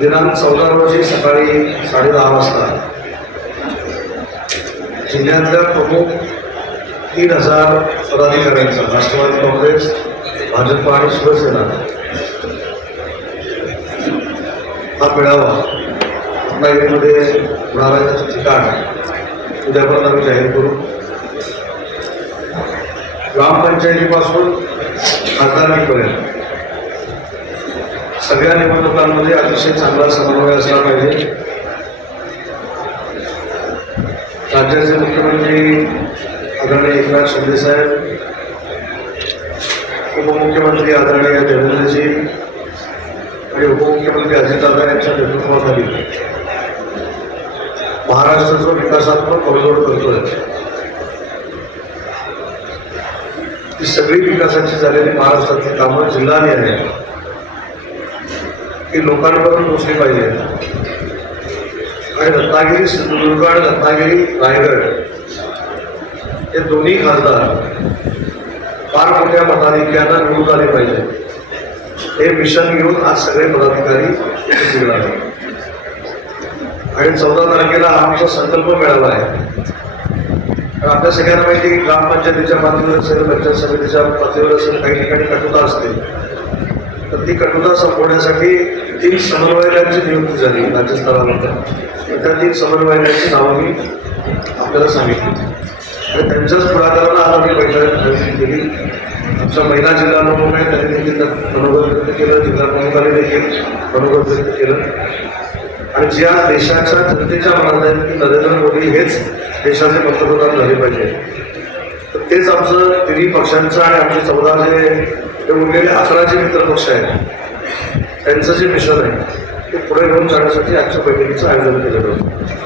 दिनांक 14 रोजी सकाळी 10:30 वाजता जिल्ह्यातल्या प्रमुख 3000 पदाधिकाऱ्यांचा राष्ट्रवादी काँग्रेस, भाजप आणि शिवसेना हा मेळावा रत्नागिरीमध्ये होणारा त्याचं ठिकाण उद्यापर्यंत आम्ही जाहीर करू. ग्रामपंचायतीपासून खासदारकीपर्यंत सगळ्या निवडणुकांमध्ये अतिशय चांगला समन्वय असला पाहिजे. राज्याचे मुख्यमंत्री आदरणीय एकनाथ शिंदे साहेब, उपमुख्यमंत्री आदरणीय देवेंद्रजी आणि उपमुख्यमंत्री अजितदादा यांच्या नेतृत्वाखाली महाराष्ट्र जो विकासात्मक कॉरिडॉर करतोय, ही सगळी विकासाची झालेली महाराष्ट्रातली कामं जिल्हाने आहे की लोकांपर्यंत पोचली पाहिजे. आणि रत्नागिरी सिंधुदुर्ग आणि रत्नागिरी रायगड हे दोन्ही खासदार फार मोठ्या मताधिक्यानं निवडून आले पाहिजे. हे मिशन घेऊन आज सगळे पदाधिकारी जिल्हा आहे. आणि 14 तारखेला आमचा संकल्प मेळावा आहे. तर आपल्या सगळ्यांना माहिती की ग्रामपंचायतीच्या पातळीवर असेल, पंचायत समितीच्या पातळीवर असेल, काही ठिकाणी कटुता असते. तर ती कटुता संपवण्यासाठी 3 समन्वयकांची नियुक्ती झाली राज्यस्तरावर. त्या 3 समन्वयकांची नावं मी आपल्याला सांगितली आणि त्यांच्याच पुढाकारानं आज आम्ही बैठक केली. आमच्या महिला जिल्हा प्रमुख आहे, त्यांनी देखील मनोगत व्यक्त केलं, जिल्हा प्रमुखांनी देखील मनोगत व्यक्त केलं. आणि जे आज देशाच्या जनतेच्या मनात आहे की नरेंद्र मोदी हेच देशाचे पंतप्रधान झाले पाहिजे, तर तेच आमचं तिन्ही पक्षांचं आणि आमचे 14 जे उरलेले 11 जे मित्रपक्ष आहेत त्यांचं जे मिशन आहे ते पुढे घेऊन जाण्यासाठी आजच्या बैठकीचं आयोजन केलं होतं.